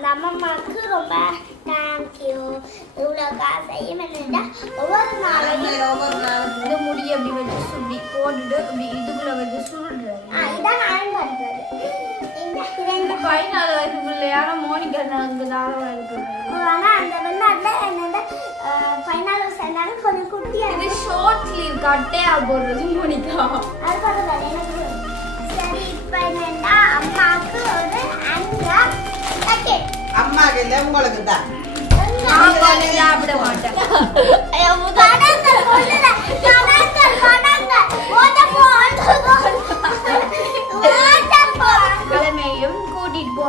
அந்த அம்மாவுக்கு ரொம்ப தேங்க்யூ. இவ்வளோ காசையும் என்னென்னா ஒவ்வொரு நாளும் இந்த முடியை அப்படி வச்சு சுடி போட்டுட்டு அப்படி இதுக்குள்ள வச்சு சுருடுறது. இதான் நான் பண்ணுறது. இந்த ஃபைனல் வரைக்கும் பிள்ளையான மோனிகா அங்கே தாராளம் இருக்குது. ஆனால் அந்த வெளிநாட்டில் என்னென்ன ஃபைனல் சேர்ந்தாலும் கொஞ்சம் குட்டியாக இது ஷார்ட் ஸ்லீவ் கட்டையா போடுறது மோனிகா. அது பரவாயில்ல எனக்கு. சரி இப்போ என்னென்னா அம்மாவுக்கு ஒரு அங்கா ஜாக்கெட். அம்மாக்கு இல்லை உங்களுக்கு தான். நான் சாப்பிட மாட்டேன். கிழமையும் கூட்டிட்டு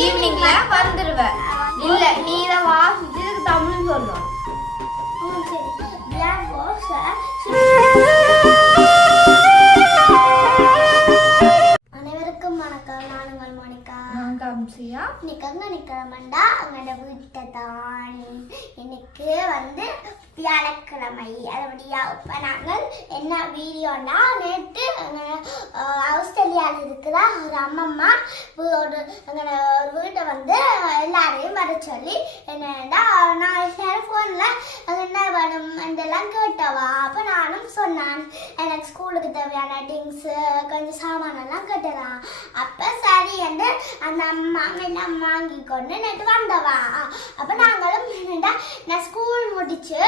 ஈவினிங்ல வந்துருவேன். இல்ல நீ தான் வாசிச்சு தமிழ் சொல்லணும். அனைவருக்கும் வணக்கம். நான் உங்கள் மோனிகா. நிக்கிழமண்டா அங்கே வீட்டை தான். இன்னைக்கு வந்து வியாழக்கிழமை. அதுபடியா இப்போ நாங்கள் என்ன வீடியோன்னா நேற்று ஆஸ்திரேலியாவில் இருக்கிற ஒரு அம்மம்மா ஒரு வீட்டை வந்து எல்லாரையும் வர சொல்லி என்னென்னா நான் எல்லாரும் ஃபோனில் என்ன வேணும் இதெல்லாம் கேட்டவா. அப்போ நானும் சொன்னான் எனக்கு ஸ்கூலுக்கு தேவையான திங்ஸு கொஞ்சம் சாமானெல்லாம் கேட்டலாம். அப்போ சரி என்று அந்த அம்மா எல்லாம் வாங்கி கொண்டு நேற்று வந்தவா. அப்போ நாங்களும் என்னென்னா நான் ஸ்கூல் முடிச்சு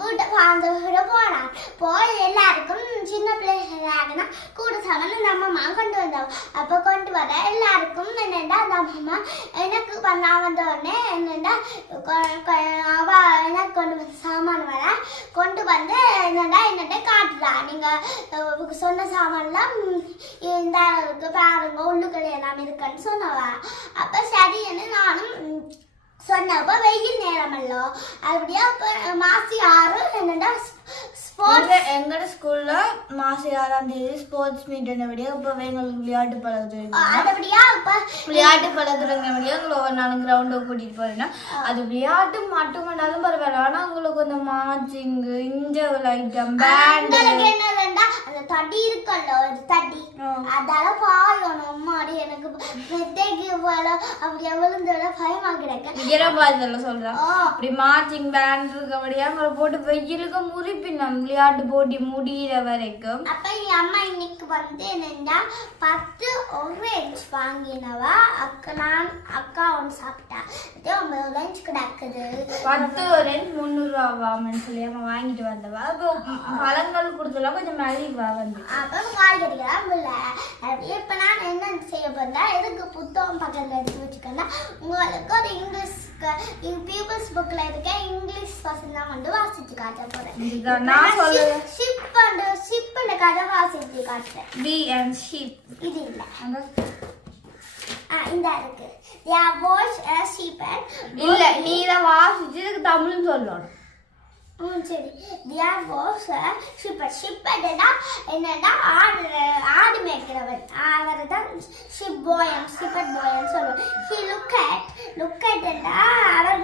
வீட்டை அந்த வீட போனான். போய் எல்லாருக்கும் சின்ன பிள்ளைகளாகனா கூட சாமான் அந்த அம்மா கொண்டு வந்தோம். அப்போ கொண்டு வர எல்லாருக்கும் என்னென்னா அந்த அம்மா எனக்கு நான் வந்த உடனே என்னென்னா அவ எனக்கு கொண்டு வந்து சாமான் வர கொண்டு வந்து என்னென்னா என்னட்ட காட்டுறா. நீங்கள் சொன்ன சாமான்லாம் இந்த பாருங்க உள்ளுக்கள் எல்லாம் இருக்குன்னு சொன்னவா. அப்போ சரின்னு நானும் சொன்னப்போ வெயில் நேரமல்லோ அதுபடியா இப்போ மாசி 6 என்னடா எங்கட ஸ்கூல்ல மாசி 6ஆம் தேதி ஸ்போர்ட்ஸ் மீட் என்னபடியா இப்போ எங்களுக்கு விளையாட்டு பழகுது. அதுபடியா இப்போ விளையாட்டு பழகுறவங்க எங்களை ஒவ்வொரு நாளும் கிரவுண்டுக்கு கூட்டிட்டு போறேன்னா அது விளையாட்டு மட்டும் பண்ணாலும் பரவாயில்ல. ஆனா உங்களுக்கு அந்த மார்ச்சிங் இந்த ஐட்டம் பேண்ட் என்னதுண்டா அந்த தடி இருக்கல்ல ஒரு தடி அதால பாயணும் மாடி எனக்கு அப்படியே விழுந்தோட பயமா கிடக்க இரபாதில் சொல்றேன். அப்படி மார்ச்சிங் பேண்ட் இருக்கபடியா உங்களை போட்டு வெயிலுக்கு முறிப்பினோம் விளையாட்டு போட்டி முடிகிற வரைக்கும். அப்ப என் அம்மா இன்னைக்கு வந்து என்னன்னா 10 orange வாங்கினவா. அக்கா ஒன்று சாப்பிட்டா. orange கிடக்குது. 10 orange 300 ரூபாவாமன்னு சொல்லி அவங்க வாங்கிட்டு வந்தவா. இப்போ பழங்கள் கொடுத்தலாம் கொஞ்சம் மலிவா வந்து அப்போ காய்கறிகளாம் இல்லை. இப்போ நான் என்ன செய்ய போறேன் இதுக்கு புத்தகம் பக்கத்தில் எடுத்து வச்சுக்கேன்னா உங்களுக்கு ஒரு இங்கிலீஷ் பீப்புள்ஸ் புக்கில் இருக்க இங்கிலீஷ் வசனம் தான் வந்து வாசிச்சு காட்ட போறேன். நான் சொல்லுவேன் ஷிப்னு கதை வாசிச்சு காட்டுறேன். பி அண்ட் ஷிப் இது இல்லை இந்த இருக்கு there was a sheep இல்ல நீ தான் வாசிச்சு இதுக்கு தமிழ்னு சொல்லணும். சரி there was a shepherd என்னன்னா ஆடு மேய்க்கிறவன். அவர் தான் shepherd boy சொல்லுவோம். he look at அவர்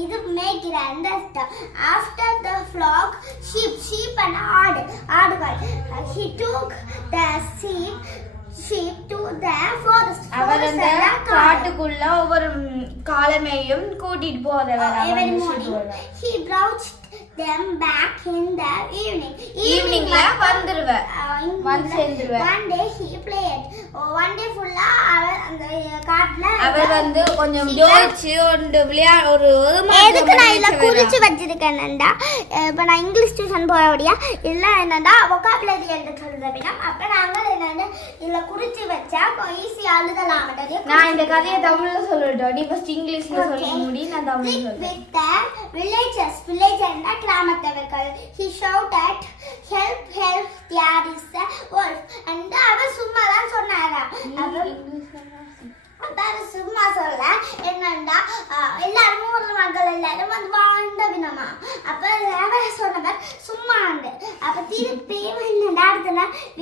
இது மேய்க்கிறார். after the flock sheep and ஆடுகள் he took the sheep to the forest. அவர் அந்த காட்டுக்குள்ள ஒவ்வொரு காலமேயும் கூட்டிட்டு போறவர். he brought them back in the eveningல வந்துருவேன் வந்து சேர்ந்துருவேன். one day he played one day fulla அவர் அந்த காட்டுல அவர் வந்து கொஞ்சம் ஜோதிச்சு ஒரு எதுக்கு நான் இல்ல குறிச்சு வச்சிருக்கேன்டா. இப்போ நான் இங்கிலீஷ் டியூஷன் போறவடியா இல்ல என்னடா vocabulary எழுத சொல்றேன். அப்ப நாங்க என்னன்னா இல்ல குறிச்சு வச்சா ஈஸியா எழுதலாம். நான் இந்த கதையை தமிழ்ல சொல்லட்டும். நீ ஃபர்ஸ்ட் இங்கிலீஷ்ல சொல்ல முடி. நான் தமிழ்ல சொல்றேன். with the villagers and கிராமத்தவர்கள் he shouted help there is a wolf and அவர் சும்மா தான் சொன்னாரா. அதாவது சும்மா சொல்ல என்னண்டா எல்லாரும் ஊர்ல மக்கள் எல்லாரும் வந்து வாழ்ந்த வினமா. அப்ப சொன்னவர் சும்மா உண்டு. அப்ப திருப்பி என்னண்டா அடுத்த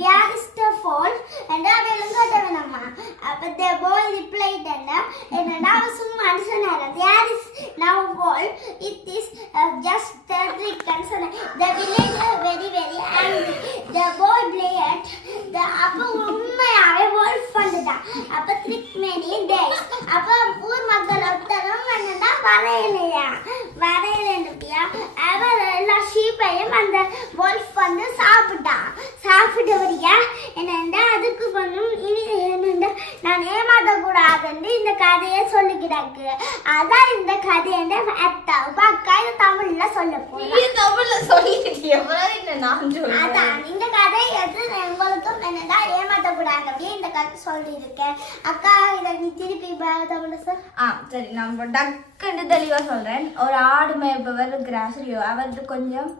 where is the fall and அவளுங்க வினமா. அப்ப the boy replied என்னண்டா அவ சும்மா சொன்னாரா there is now fall it is just the trick and சொன்ன the village very angry. the boy played the up சாப்பிட்டவரியா என்னண்டா அதுக்கு பண்ணும் இனி என்னண்டா நான் ஏமாற்றக்கூடாதுன்னு இந்த கதையை சொல்லிக்கிறாக்கு அதான் இந்த கதையை அக்கா இது தமிழ்ல சொல்ல போறேன் தமிழ்ல சொல்லிட்டியே என்ன நான் சொல்றேன் அதான் இந்த கதை எது உங்களுக்கும் என்னடா ஏமாற்றக்கூடாது இந்த கதை சொல்லியிருக்கேன் அக்கா இதை நீ திருப்பி தமிழ்ல சொல் சரி நான் டக்குன்னு தெளிவா சொல்றேன் ஒரு ஆடு மேய்ப்பவர் இருக்கிறார் சரியோ அவர் கொஞ்சம்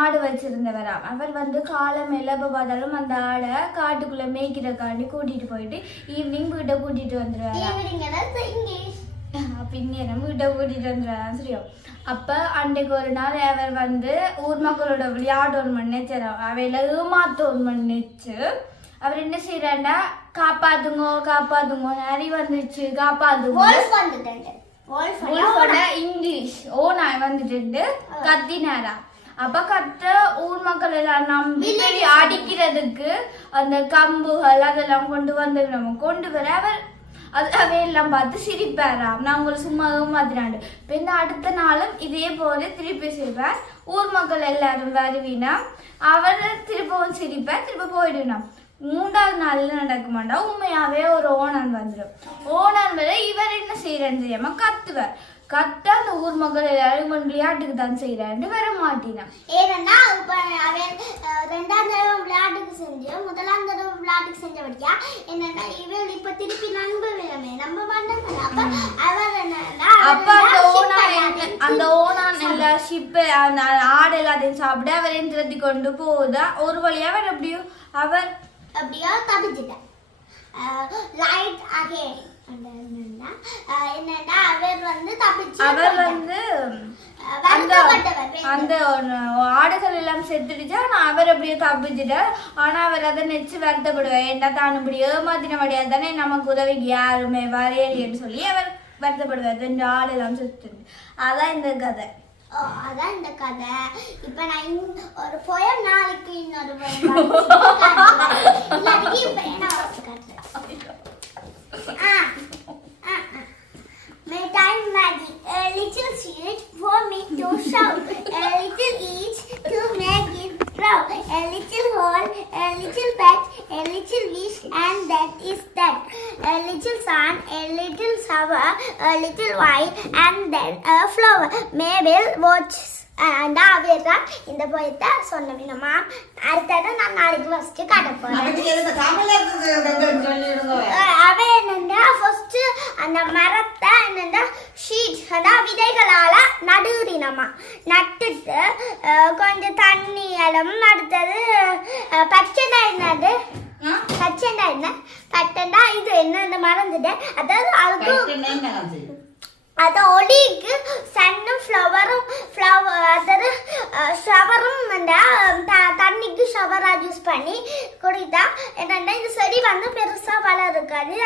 ஆடு வச்சிருந்தவராம் அவர் வந்து காலமேல எப்போ பார்த்தாலும் அந்த ஆடை காட்டுக்குள்ள மேய்க்கிறக்காண்டி கூட்டிட்டு போயிட்டு ஈவினிங் வீட்டை கூட்டிட்டு வந்துடுவாராம் பின்னேரம் வீட்டை கூட்டிட்டு வந்துடுவாராம் சரியோ அப்ப அன்றைக்கு ஒரு நாள் அவர் வந்து ஊர் மக்களோட விளையாடணும் நினைச்சாராம் அவையில ஏமாத்தோன் நினைச்சு அவர் என்ன செய்யறாண்டா காப்பாத்துங்க நிறைய வந்துச்சு காப்பாத்துங்க இங்கிலீஷ் ஓனாய் வந்துட்டு கத்தினாரா அப்ப கத்த ஊர் மக்கள் எல்லாம் நம்பி அடிக்கிறதுக்கு அந்த கம்புகள் அதெல்லாம் கொண்டு வர அவர் அவையெல்லாம் பார்த்து சிரிப்பாராம் நான் உங்களை சும்மா மாத்தினாண்டு பின்ன அடுத்த நாளும் இதே போல திருப்பி சிரிப்பார் ஊர் மக்கள் எல்லாரும் வருவினா அவர் திருப்பவும் சிரிப்பார் திருப்ப போயிடுனா 3வது நாள்ல நடக்க மாட்டா உண்மையாவே ஒரு ஓனான் வந்துடும் ஓனான் வர இவர் என்ன செய்யறேன்னு தெரியாம கத்த அந்த ஊர் மக்கள் எல்லாரும் விளையாட்டுக்கு தான் செய்யறான்னு வர மாட்டினான் ஏன்னா இப்ப அவன் 2ஆம் தடவை விளையாட்டுக்கு செஞ்சு 1ஆம் தடவை விளையாட்டுக்கு செஞ்சபடியா என்னன்னா இவள் இப்ப திருப்பி நம்ப மாட்டாங்க அப்ப அவர் என்னன்னா அந்த ஓனான் எல்லா ஷிப்பு அந்த ஆடு எல்லாத்தையும் சாப்பிட அவர் எந்திரத்தி கொண்டு போகுதா ஒரு வழியா அவர் அப்படியா தப்பிச்சிட்டேன் லைட் அகேன் என்னன்னா அவர் வந்து தப்பிச்சு அந்த ஆடுகள் எல்லாம் செத்துடுச்சு ஆனா அவர் அப்படியே தப்பிச்சுட்டார் ஆனா அவர் அதை நெச்சு வருத்தப்படுவார் என்ன தான் இப்படி ஏமாத்தினபடியா தானே நமக்கு உதவிக்கு யாருமே வரையலைன்னு சொல்லி அவர் வருத்தப்படுவார் 2 ஆடு எல்லாம் செத்துடு அதான் இந்த கதை அதான் இந்த கதை இப்ப நான் ஒரு போயம் நாளைக்கு இன்னொரு My time Maggie, a little sweet for me to shout, a little each to make it proud, a little hole, a little pet, a little wish, and that is that. A little sun, a little shower, a little wine, and then a flower. Mabel watches. இந்த போயத்தை சொன்னோம்மா அடுத்தது நான் நாளைக்கு first காட்ட போறேன் அவன் என்னன்னா first அந்த மரத்தை என்னன்னா ஷீட் அதான் விதைகளால நடுறினமா நட்டுட்டு கொஞ்சம் தண்ணி இடம் அடுத்தது பச்சைண்டா என்னது பச்சைண்டா என்ன பட்டண்டா இது என்ன மறந்துட்டேன் அதாவது அதுக்கு அது ஒளிக்கு சன்னும் அதாவது ஷவரும் தண்ணிக்கு ஷவராக யூஸ் பண்ணி குடித்தா என்னென்னா இந்த செடி வந்து பெருசாக வளருக்காது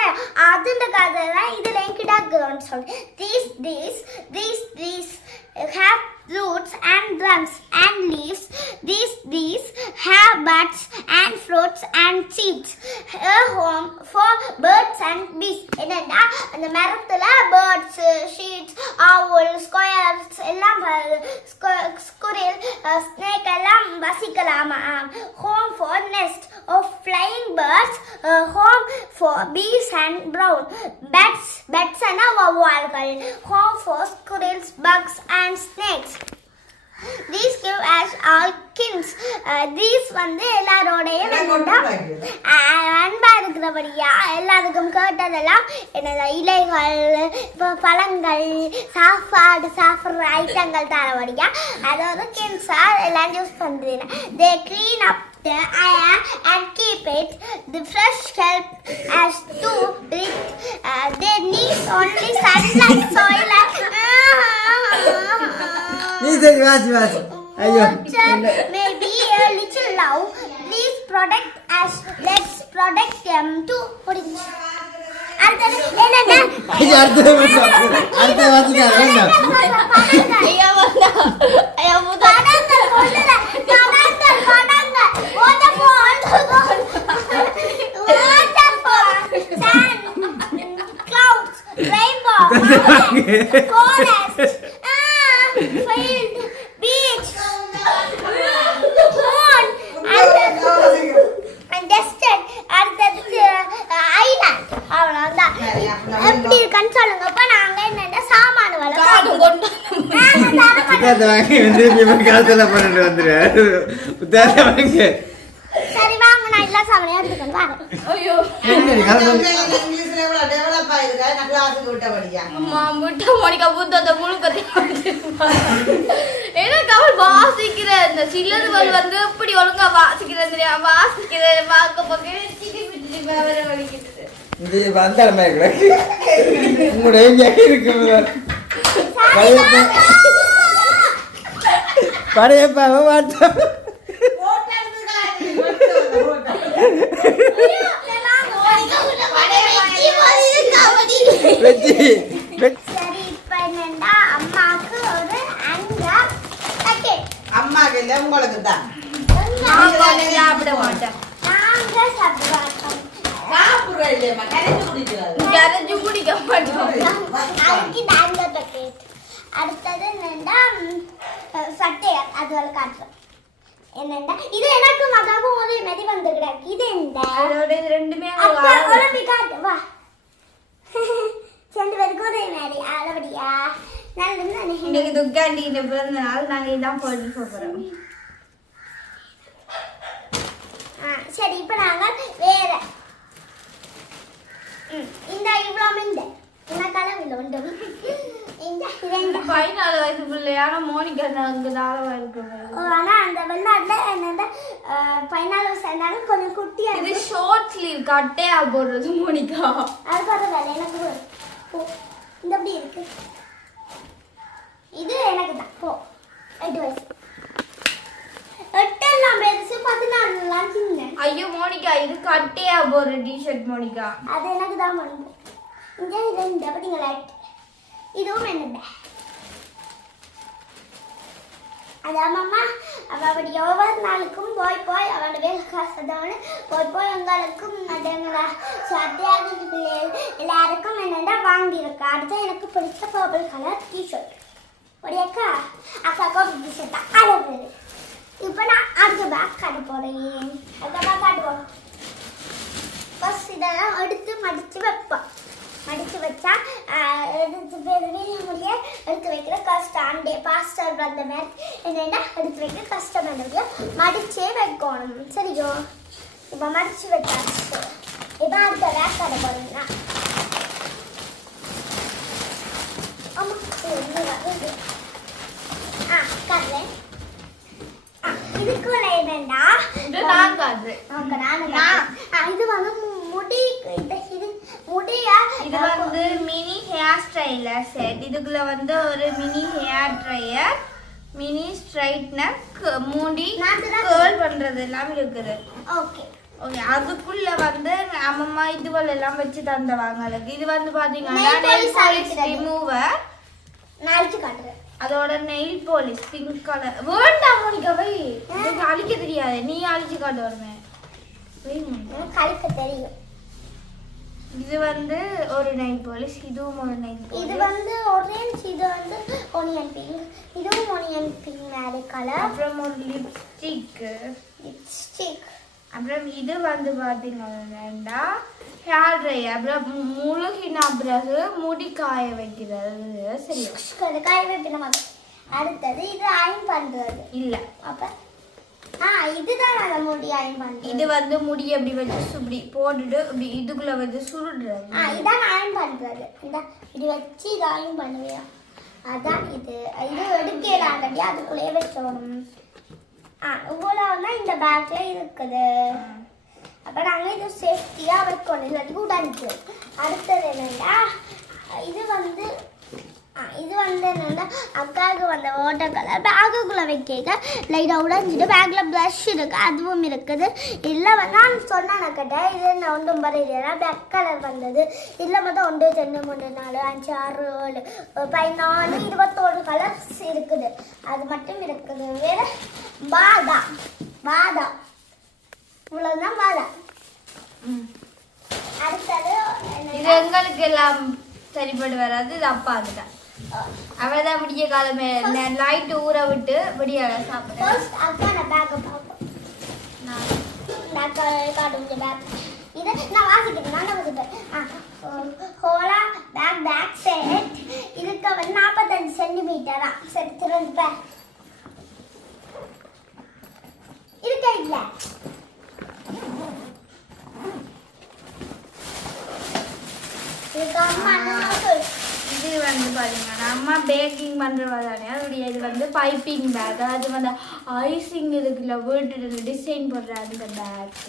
அதுன்ற கதை தான் இதில் கிடாக்குன்னு சொல்லி these have roots and trunks and leaves. These have buds and fruits and seeds. A home for birds and bees. என்னன்னா அந்த மரத்துல birds, sheets, owls, squirrels எல்லாம் squirrel, snake எல்லாம் வசிக்கலாம். Home for nest of flying birds. Home for bees and brown bats and வௌவால்கள். Home for squirrels, bugs and snakes. These give us all kins. These வந்து எல்லாரோடையும் அன்பா இருக்கிறபடியா எல்லாருக்கும் கேட்டதெல்லாம் என்னது இலைகள் பழங்கள் சாப்பிட்ற ஐட்டங்கள் தரபடியா அதாவது கின்ஸா எல்லாம் யூஸ் பண்ணுறேன். They clean up the air and keep it the fresh help as to breathe. They need only sunlight, soil may be a little low. Please protect us. Let's protect them too. Clouds, rainbow, forest, field, beach, moon, and புத்தகத்தை வாங்கி வந்து இவன் காலத்துல பண்ணிட்டு வந்துடுவாரு. புத்தகத்தை வாங்கி சரி வாங்க நான் எல்லா சாமானையும் எடுத்துக்கணும் வாங்க. ஐயோ என்னடி காலத்துல இங்கிலீஷ்ல எவ்வளவு டெவலப் ஆயிருக்கா நான் கிளாஸுக்கு விட்டபடியா அம்மா முட்டை மோனிகா புத்தகத்தை முழுக்கத்தை எனக்கு அவள் வாசிக்கிற இந்த சில்லதுகள் வந்து இப்படி ஒழுங்கா வாசிக்கிறது வாசிக்கிற பார்க்க பார்க்க சிரிப்பிட்டு வர வலிக்கிறது. இது வந்தாலுமே உங்களுடைய இருக்கு படையப்பாவை வாட்டம் வெற்றி சரி இப்ப என்னன்னா அம்மாக்கு ஒரு அண்டர் பாக்கெட். அம்மாக்கு இல்ல உங்களுக்கு தான் சாப்பிட மாட்டேன். நாங்க சாப்பிடுவோம். சாப்பிடுற இல்லையம்மா கரைச்சு குடிக்கிறாரு கரைஞ்சு குடிக்க மாட்டோம். அதுக்கு இந்த அண்டர் பாக்கெட். அடுத்தது என்னன்னா சட்டை அது ஒரு காட்டுறோம். என்னன்னா இது எனக்கு மகவும் ஒரே மாதிரி வந்து கிடக்கு. இது என்ன அதோட இது ரெண்டுமே அப்பா ஒலிம்பி காட்டு வா. ரெண்டு பேருக்கு ஒரே மாதிரி அளவடியா நல்லது. இன்னைக்கு துக்காண்டின பிறந்த நாள் நாங்க இதான் போட்டு போறோம். சரி இப்ப நாங்க வேற இந்த இவ்வளவு இந்த கலவில் உண்டு. இந்த ரெண்டு 14 வயசு பிள்ளையான மோனிகா நாங்க தாளவா இருக்கிறது. ஆனா அந்த வெள்ளாட்டுல என்னன்னா 14 வருஷம் இருந்தாலும் கொஞ்சம் குட்டியா இது இருக்கு. ஷார்ட் ஸ்லீவ் கட்டையா போடுறது மோனிகா. அது பரவாயில்ல எனக்கு போ. இந்த எப்படி இருக்கு இது எனக்கு தான் போ. 8 வயசு 8 எல்லாம் பெருசு 14 எல்லாம் சின்ன. ஐயோ மோனிகா இது கட்டையா போடுற டிஷர்ட் மோனிகா. அது எனக்கு தான் பண்ணுங்க. இங்க ரெண்டு அப்படிங்களா இதுவும் என்னது அதான் மாமா அவள் அப்படி ஒவ்வொரு நாளுக்கும் போய் அவளோட வேலை காசு போய் எங்களுக்கும் அதுங்களா சட்டையாக பிள்ளைகள் எல்லாருக்கும் என்னென்னா வாங்கியிருக்கா. அடுத்து எனக்கு பிடிச்ச பர்பிள் கலர் டிஷர்ட் ஒடியாக்கா அக்காக்கா டிஷர்ட் அழகு. இப்போ நான் அடுத்த பேக் காட்ட போகிறேன். அடுத்த பேக் காட்டுவோம். ஃபஸ்ட் இதெல்லாம் எடுத்து மடித்து வைப்போம். மடித்து வச்சா எடுத்து முடிய எடுத்து வைக்கிற கஷ்டம். அண்டே பாஸ்டர் வந்த மாதிரி என்னென்னா எடுத்து வைக்கிற கஷ்டம் முடியும். மடிச்சே வைக்கணும். சரியோ இப்போ மடித்து வச்சாச்சு. இப்போ அடுத்த வேக் கடை போகிறீங்கன்னா ஆமாம் கட்டுறேன். இதுக்குள்ள என்னன்னா நான் காட்டுறேன். இது வந்து முடி இது முடியா இது வந்து மினி ஹேர் ஸ்டைலர் செட். இதுக்குள்ள வந்து ஒரு mini hair dryer, mini straightener, முடி கேர்ள் பண்றது எல்லாம் இருக்குது. ஓகே ஓகே அதுக்குள்ள வந்து அம்மம்மா இதுவள் எல்லாம் வச்சு தந்தவாங்க. இது வந்து பாத்தீங்கன்னா Nail polish நெயில் பாலிஷ் அடிக்கிறது. ரிமூவர், நாளைக்கு காட்டுறேன். அதோட நெயில் பாலிஷ் பிங்க் கலர். வேண்டாம் மோனிகா வை, எனக்கு அழிக்க தெரியாது. நீ அழிச்சு காட்டு வருமே. எனக்கு கழிக்க தெரியும். இது வந்து ஒரு நெயில் பாலிஷ், இதுவும் ஒரு நெயில் இது பாலிஷ். வந்து orange, இது வந்து onion pink. இதுவும் onion pink மேலே கலர். அப்புறம் ஒரு லிப்ஸ்டிக். லிப்ஸ்டிக். அப்புறம் இது வந்து பாத்தீங்கன்னா ஹேர் ட்ரையர். அப்புறம் முழுகின பிறகு முடி காய வைக்கிறது. சரி காய வைப்பின மாதிரி. அடுத்தது இது அயன் பண்றது இல்ல. அப்ப இதுதான் அந்த முடி அயன் பண்றது. இது வந்து முடி அப்படி வச்சு இப்படி போட்டுட்டு இப்படி இதுக்குள்ள வச்சு சுருடுறது. இதான் அயன் பண்றது. இந்த இது வச்சு இது அயன் பண்ணுவியா? அதான் இது இது எடுக்கலாண்டி அதுக்குள்ளேயே வச்சோணும். இவ்வளவுதான் இந்த பேக்ல இருக்குது. அப்ப நாங்க இது சேஃப்டியா வைக்கணும், இல்லாட்டி உடைஞ்சு. அடுத்தது என்னன்னா இது வந்து என்னன்னா அக்காவுக்கு வந்த வாட்டர் கலர் பேக்குக்குள்ள வைக்க லைட்டாக உடைஞ்சிட்டு பேக்கில் ப்ரஷ் இருக்கு, அதுவும் இருக்குது. இல்லை வந்து நான் சொன்னேன் கேட்டேன். இது நான் ஒன்றும் பரையில பிளாக் கலர் வந்தது. இதில் மொத்தம் 1 2 3 4 5 6 7 14 21 கலர்ஸ் இருக்குது. அது மட்டும் இருக்குது. வேற பாதாம் இவ்வளவுதான் பாதாம். அடுத்தது இது எங்களுக்கு எல்லாம் சரிப்பட்டு வராது. இது அப்பாவுக்கு தான். அவதான் விடிய காலமே லைட் ஊற விட்டு விடிய சாப்பிடுறேன். அக்கா நான் பேக்கை பார்ப்போம். நான் காட்டும் பேக் இது நான் வாசிக்கிறேன் நான் வாசிப்பேன் ஹோலா பேக் செட் இதுக்கு வந்து 45 சென்டிமீட்டரா சரி திரும்ப இருக்கா இல்ல இதுக்கு அம்மா இது வந்து பாத்தீங்கன்னா அம்மா பேக்கிங் பண்றவா தானே அதோடைய இது வந்து பைப்பிங் பேக் அது வந்து ஐசிங் இருக்குல்ல வீட்டு டிசைன் போடுற அந்த பேக்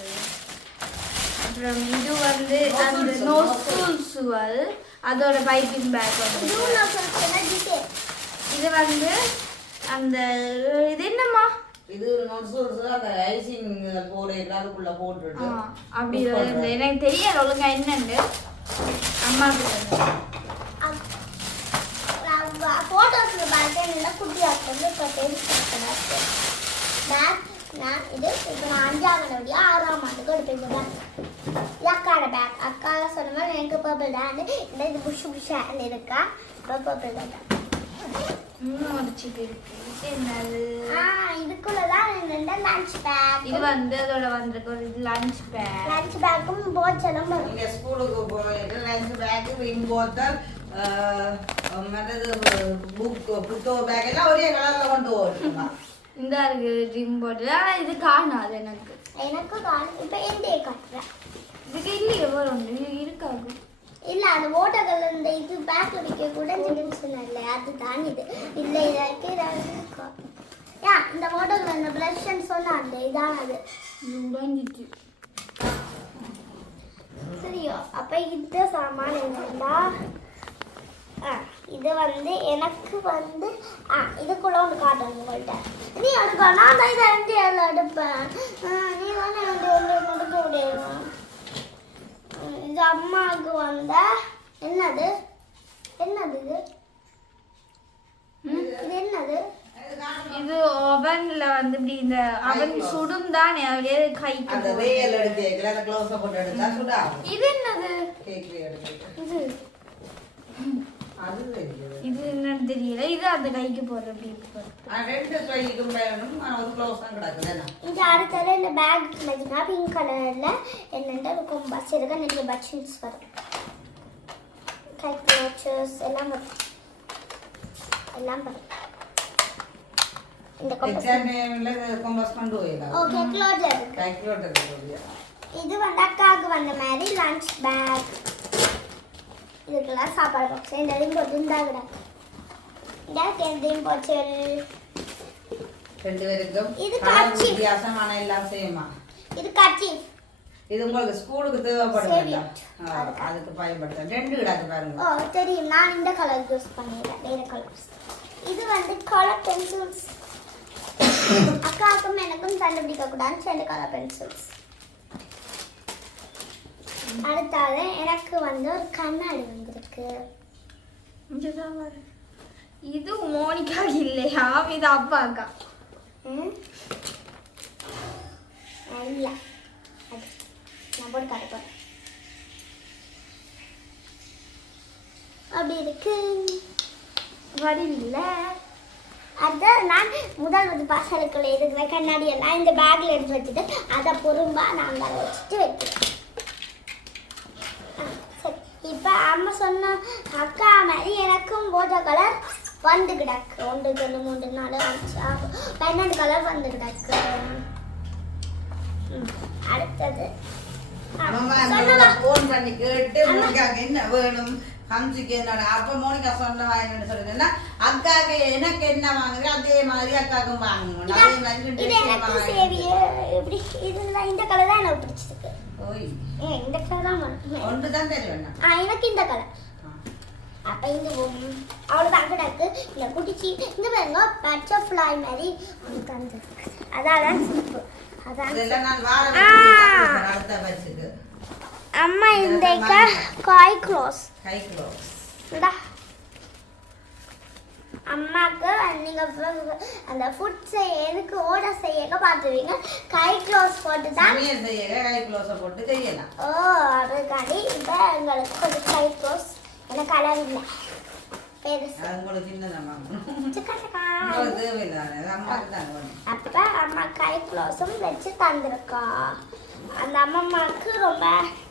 அப்புறம் இது வந்து அந்த நோசூல் அதோட பைப்பிங் பேக் வந்து இது வந்து அந்த இது என்னம்மா இது நோட்ஸ் அந்த ஐசிங் போடுற அதுக்குள்ள போட்டுட்டு அப்படி வருது எனக்கு தெரியாது ஒழுங்கா என்னன்னு அம்மாவுக்கு போட்டோஸ்ல பார்த்தேன் குட்டியா வந்து இப்போ பேக் நான் இது இப்போ நான் 5ஆம் ஆண்டு 6ஆம் ஆண்டுக்கு எடுத்துக்கிறேன் இது அக்காட பேக் அக்கால சொன்ன மாதிரி எனக்கு பர்பிள் தான் இந்த இது புஷ் புஷ் இருக்கா இப்போ பர்பிள் தான் இதுக்குள்ளதான் லஞ்ச் பேக் இது வந்து அதோட வந்திருக்கு ஒரு லஞ்ச் பேக்கும் போச்சலும் நீங்க ஸ்கூலுக்கு போயிட்டு லஞ்ச் பேக் விம் போத்தல் மற்றது புத்தக பேக் எல்லாம் ஒரே கலர்ல கொண்டு போட்டுருங்க இந்த இருக்கு ட்ரிம் போட்டு ஆனா இது காணாது எனக்கு காணும் இப்போ எந்த காட்டுறேன் இதுக்கு இல்லையே வரும் இருக்காது இல்ல அந்த ஓட்டகள் இந்த இது பேக்ல வைக்க கூட சொன்னல அதுதான் இது இல்ல இதற்கு யா இந்த ஓட்டகள் இந்த ப்ளஷ்ன்னு சொன்ன அந்த இதான் அது உடைஞ்சிட்டு சரியோ அப்ப இந்த சாமான் என்னன்னா இது வந்து எனக்கு வந்து இதுக்குள்ள ஒன்று காட்டணும் உங்கள்கிட்ட நீ எடுப்பா நான் தான் இதை ரெண்டு எல்லாம் எடுப்பேன் நீ தானே எனக்கு ஒன்று கொடுக்க முடியும் இது அம்மாவுக்கு வந்த என்னது என்னது இது இது என்னது இது ஓவன்ல வந்து இப்படி இந்த அவன் சுடும் தானே அப்படியே கைக்கு அந்த வேல் எடுத்து அந்த க்ளோஸ் போட்டு எடுத்தா சுடா இது என்னது கேக் எடுத்து இது அது இது என்னன்னு தெரியல இது அந்த கைக்கு போடுற அப்படி ரெண்டு கைக்கும் வேணும் ஒரு க்ளோஸ் தான் கிடக்குது இது அடுத்தது இந்த பேக் பார்த்தீங்கன்னா பிங்க் கலர்ல என்னென்ன இருக்கும் பஸ் இருக்க நிறைய பட்சன்ஸ் வரும் கை க்ளோச்சஸ் எல்லாம் வரும் இந்த கம்பஸ் கொண்டு போயிடலாம் ஓகே க்ளோச்சர் கால்குலேட்டர் இது வந்து அக்காவுக்கு வந்த மாதிரி லஞ்ச் பேக் இதுக்கெல்லாம் சாப்பாடு பாக்ஸ் இந்த ரிங் போட்டு இருந்தாங்க ரிங் போச்சு ரெண்டு பேருக்கும் இது காட்சி வித்தியாசமான எல்லாம் சேமா இது காட்சி இது உங்களுக்கு ஸ்கூலுக்கு தேவைப்படுது அதுக்கு பயன்படுத்த ரெண்டு கிடாக்கு பாருங்க ஓ தெரியும் நான் இந்த கலர் யூஸ் பண்ணிடுறேன் வேற கலர்ஸ் இது வந்து கலர் பென்சில்ஸ் அக்காவுக்கும் எனக்கும் கண்டுபிடிக்க கூடாதுன்னு ரெண்டு கலர் பென்சில்ஸ் அடுத்தாது எனக்கு வந்து ஒரு கண்ணாடி வந்திருக்கு இது மோனிகா இல்லையா இது அப்பாக்கா இல்ல நான் போட்டு காட்ட போறேன் அப்படி இருக்கு வடிவில்ல அதை நான் முதல் வந்து பசங்களுக்குள்ள இருக்கிற கண்ணாடி எல்லாம் இந்த பேக்ல எடுத்து வச்சுட்டு அதை பொறும்பா நான் அதை வச்சுட்டு வைக்கிறேன் இப்போ அம்மா சொன்ன அக்கா மாதிரி எனக்கும் போட்ட கலர் வந்து கிடக்கு 1 2 3 4 5 6 12 கலர் வந்து கிடக்கு அடுத்தது போன் பண்ணி கேட்டு மோனிகாக்கு என்ன வேணும் ஹம்சிக்கு என்ன அப்ப மோனிகா சொன்னவா என்னன்னு சொல்லுங்கன்னா அக்காக்கு எனக்கு என்ன வாங்குது அதே மாதிரி அக்காக்கும் வாங்கணும் அதே மாதிரி இது எனக்கு சேவியே இப்படி இதுல இந்த கலர் தான் எனக்கு பிடிச்சிருக்கு ஓய் இந்த கலர் தான் மட்டும் ஒன்று தான் தெரியும் எனக்கு இந்த கலர் அப்ப இந்த அவ்வளவுதான் கிடக்கு இந்த குட்டிச்சி இந்த பாருங்க பட்டர்ஃப்ளை மாதிரி உட்காந்துருக்கு அதான் சிம்பிள் அம்மா இந்த கை க்ளோஸ் அம்மாக்கு நீங்க அந்த ஃபுட் செய்ய எதுக்கு ஆர்டர் செய்ய பார்த்துவீங்க கை க்ளோஸ் போட்டு தான் கை க்ளோஸ் போட்டு செய்யலாம் ஓ அதுக்காண்டி இப்போ எங்களுக்கு கொஞ்சம் கை க்ளோஸ் எனக்கு கலர் இல்லை பெருசு. அது உங்களுக்கு சின்னதான் வாங்கணும். சக்கா சக்கா. உங்களுக்கு தேவையில்லை, அம்மாவுக்கு தான் வேணும். அப்ப அம்மா கை க்ளோஸும் வச்சு தந்திருக்கா. அந்த அம்மாவுக்கு ரொம்ப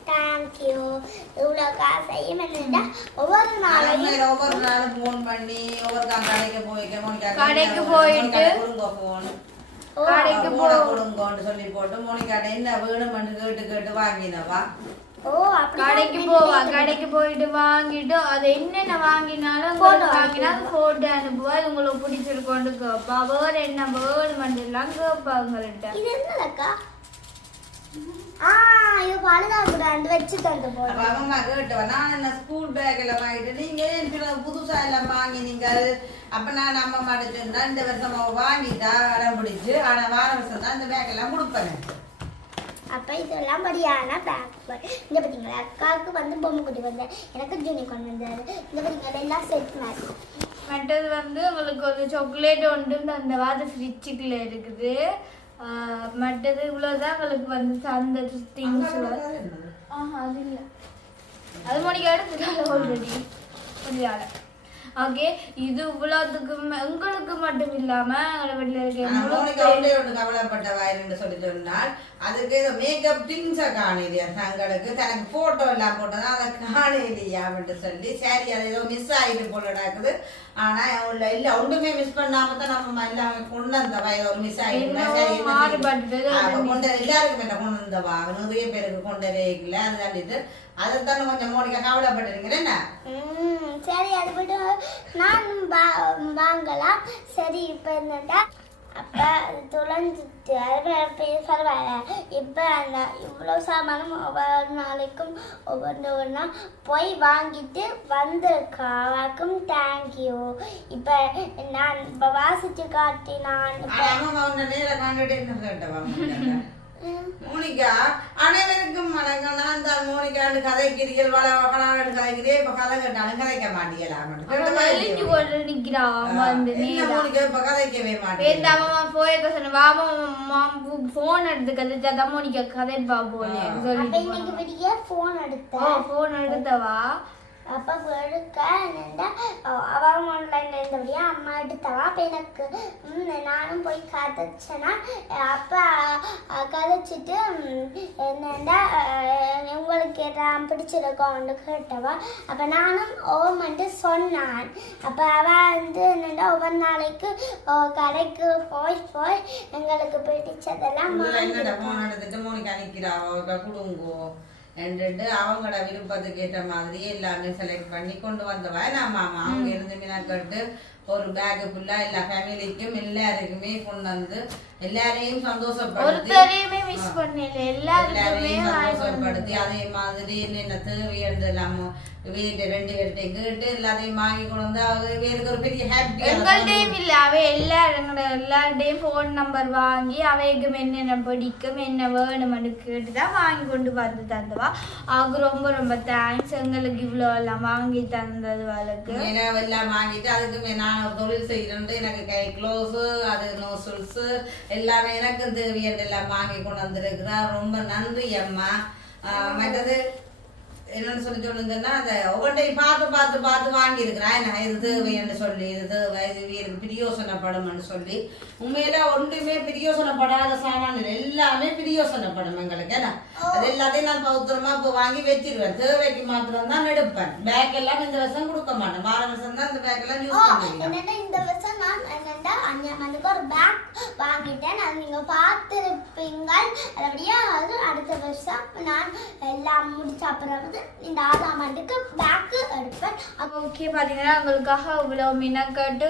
தேங்க்யூ. இவ்வளோ காசையும் என்னன்னா ஒவ்வொரு நாளையும் ஒவ்வொரு நாளும் ஃபோன் பண்ணி ஒவ்வொரு கடைக்கு போயிட்டு கடைக்கு போயிட்டு போன் கடைக்கு கொடுங்கன்னு சொல்லி போட்டு மோனிகாட்ட என்ன வேணும்னு கேட்டு கேட்டு வாங்கினவா. கடைக்கு போவா. கடைக்கு போயிட்டு வாங்கிட்டு அது என்னென்ன வாங்கினாலும் வாங்கினா போட்டு அனுப்புவா. உங்களுக்கு பிடிச்சிருக்கோன்னு கேட்பா. வேற என்ன வேணுமெல்லாம் கேட்பா உங்கள்கிட்ட. இது என்னக்கா? இது பழுதாக்குறாண்டு வச்சு தந்து போறேன். அவங்க கேட்டவா நான் என்ன ஸ்கூல் பேக் எல்லாம் வாங்கிட்டு நீங்க ஏன் புதுசா எல்லாம் வாங்கினீங்க? அப்ப நான் அம்மா மாட்ட சொன்னா இந்த வருஷம் வாங்கிட்டா அடம் பிடிச்சு. ஆனா வார வருஷம் தான் இந்த பேக் எல்லாம் கொடுப்பேன். அப்ப இதெல்லாம் படியான பேக். இந்த பார்த்தீங்களா அக்காவுக்கு வந்து பொம்மை குட்டி வந்தேன், எனக்கு ஜூனி கொண்டு வந்தாரு. இந்த பார்த்தீங்களா எல்லாம் செட் மேட்ச். மற்றது வந்து உங்களுக்கு ஒரு சாக்லேட் ஒன்று அந்த வாத ஃப்ரிட்ஜுக்குள்ள இருக்குது. மற்றது இவ்வளோதான் உங்களுக்கு வந்து அந்த திங்ஸ். அது இல்லை, அது மணிக்கு எடுத்துட்டால ஆல்ரெடி கொஞ்சம். ஓகே, இது இவ்வளோத்துக்கு உங்களுக்கு மட்டும் இல்லாம கவலைப்பட்டவா என்று சொல்லி சொன்னால் அதுக்கு மேக்கப் திங்ஸை காணலையா தங்களுக்கு. தனக்கு போட்டோ எல்லாம் போட்டதா அதை காணலையான்னு சொல்லி சரி அது ஏதோ மிஸ் ஆகிட்டு போல நடக்குது. ஆனா இல்ல ஒன்றுமே மிஸ் பண்ணாம தான் நம்ம எல்லாமே கொண்டு வந்தவா. ஏதோ ஒரு மிஸ் ஆகிட்டு கொண்டு எல்லாருக்கும் என்ன கொண்டு வந்தவா. நிறைய பேருக்கு கொண்டு வரல. அது தள்ளிட்டு அதைத்தானே கொஞ்சம் மோனிகா கவலைப்பட்டுறீங்களே என்ன? சரி, அது விட்டு நானும் வாங்கலாம். சரி, இப்போ என்னட்டா அப்போ அது தொலைஞ்சிட்டு அது பரவாயில்ல. இப்போ அந்த இவ்வளோ சாமானும் ஒவ்வொரு நாளைக்கும் ஒவ்வொன்றா போய் வாங்கிட்டு வந்திருக்காக்கும். தேங்க்யூ. இப்போ நான் இப்போ வாசிச்சு காட்டி நான் நேரம் காண்டிட்டு என்ன கேட்டவா மோனிகா அனைவருக்கும் வணக்கம். நான் தான் மோனிகாண்டு கதைக்கிறீர்கள் வளவகலாண்டு கதைக்கிறேன். இப்ப கதை கேட்டாலும் கதைக்க மாட்டீங்களாம். மோனிகா இப்ப கதைக்கவே மாட்டேன். போன் எடுத்து கதைச்சா மோனிகா கதைப்பா போல போன் எடுத்தவா. அப்போ எடுக்க என்னென்னா அவங்க ஆன்லைனில் இருந்தபடியா அம்மா எடுத்தவா. அப்போ எனக்கு நானும் போய் கதைச்சேன்னா அப்போ கதைச்சிட்டு என்னென்னா உங்களுக்கு எல்லாம் பிடிச்சிருக்கோன்னு கேட்டவா. அப்போ நானும் ஓமன்ட்டு சொன்னான். அப்போ அவள் வந்து என்னென்னா ஒவ்வொரு நாளைக்கு கடைக்கு போய் போய் எங்களுக்கு பிடிச்சதெல்லாம் மோனிகா நிற்கிறாவோ கொடுங்கோ என்று அவங்களோட விருப்பத்துக்கு ஏற்ற மாதிரி எல்லாமே செலக்ட் பண்ணி கொண்டு வந்தவா. நம்ம அவங்க இருந்து மீனாக்கட்டு ஒரு பேக்கு ஃபுல்லா எல்லா ஃபேமிலிக்கும் எல்லாருக்குமே கொண்டு வந்து எல்லாரையும் சந்தோஷப்படுத்தி அதே மாதிரி என்ன தேவையது இல்லாம வீட்டு 2 பேர்கிட்டையும் கேட்டு எல்லாத்தையும் வாங்கி கொண்டு வந்து அவருக்கு ஒரு பெரிய ஹாப்பி. எங்கள்டையும் இல்ல அவ எல்லாருடையும் போன் நம்பர் வாங்கி அவைக்கும் என்னென்ன பிடிக்கும் என்ன வேணும்னு கேட்டுதான் வாங்கி கொண்டு வந்து தந்தவா. அவருக்கு ரொம்ப ரொம்ப தேங்க்ஸ். எங்களுக்கு இவ்வளோ எல்லாம் வாங்கி தந்தது அவளுக்கு எல்லாம் வாங்கிட்டு அதுக்கு நான் ஒரு தொழில் செய்யறது எனக்கு கை க்ளோஸ் அது நோசல்ஸ் எல்லாமே எனக்கு தேவையான எல்லாம் வாங்கி கொண்டு வந்திருக்கிறா. ரொம்ப நன்றி அம்மா. மற்றது என்னன்னு சொல்லி சொல்லுங்கன்னா அதை ஒவ்வொன்றையும் பார்த்து பார்த்து பார்த்து வாங்கியிருக்கிறேன். நான் இது தேவைன்னு சொல்லி இது தேவை இது வீருக்கு பிரியோசனப்படும்னு சொல்லி உண்மையில ஒன்றுமே பிரியோசனப்படாத சாமான் எல்லாமே பிரியோசனப்படும் எங்களுக்கு. ஏன்னா அது எல்லாத்தையும் நான் பௌத்திரமா இப்போ வாங்கி வச்சிருவேன். தேவைக்கு மாத்திரம் தான் எடுப்பேன். பேக் எல்லாம் இந்த வருஷம் கொடுக்க மாட்டேன். 4 வருஷம் தான் இந்த பேக் எல்லாம் யூஸ் பண்ணுவேன். இந்த வருஷம் நான் என்னண்டா அஞ்சாமதுக்கு ஒரு பேக் வாங்கிட்டேன். அது நீங்க பார்த்துருப்பீங்க. அதுபடியா அது அடுத்த வருஷம் நான் எல்லாம் முடிச்ச அப்புறம் இந்த 6ஆம் ஆண்டுக்கு பேக் எடுப்பேன். ஓகே, பார்த்தீங்கன்னா உங்களுக்காக இவ்வளோ மினக்கட்டு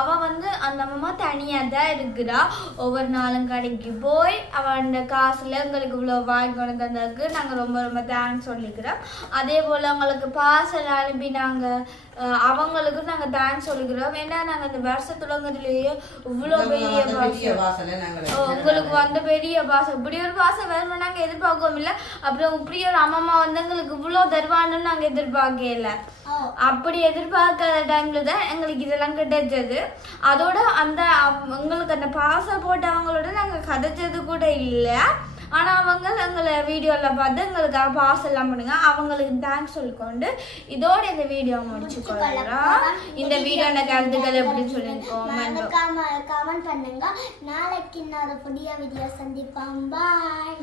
அவள் வந்து அந்த அம்மா தனியாக தான் இருக்கிறா. ஒவ்வொரு நாளும் கடைக்கு போய் அவன் காசுல எங்களுக்கு இவ்வளோ வாங்கி கொண்டு தந்ததுக்கு நாங்கள் ரொம்ப ரொம்ப தேங்க்ஸ் சொல்லிக்கிறோம். அதே போல் உங்களுக்கு பார்சல் அனுப்பினாங்க அவங்களுக்கு நாங்கள் தேங்க்ஸ் சொல்லிக்கிறோம். ஏன்னா நாங்கள் இந்த வருஷம் தொடங்குறதுலேயே இவ்வளோ பெரிய உங்களுக்கு வந்து பெரிய பாசம் இப்படி ஒரு பாசம் வேணும்னு நாங்கள் எதிர்பார்க்கவும் இல்லை. அப்புறம் இப்படி ஒரு அம்மா வந்து எங்களுக்கு இவ்வளோ தருவான்னு நாங்கள் எதிர்பார்க்கல. அப்படி எதிர்பார்க்காத டைம்ல தான் எங்களுக்கு இதெல்லாம் கிடைச்சது. அதோட அந்த எங்களுக்கு அந்த பாசம் போட்டவங்களோட நாங்கள் கதைச்சது கூட இல்லை. ஆனால் அவங்க எங்களை வீடியோவில் பார்த்து எங்களுக்காக பாஸ் எல்லாம் பண்ணுங்க. அவங்களுக்கு தேங்க்ஸ் சொல்லிக்கொண்டு இதோட இந்த வீடியோ முடிச்சுக்கொள்ளலாம். இந்த வீடியோ கருத்துக்கள் எப்படின்னு சொல்லி கமெண்ட் பண்ணுங்க. நாளைக்கு இன்னொரு புதிய வீடியோ சந்திப்போம். பாய்.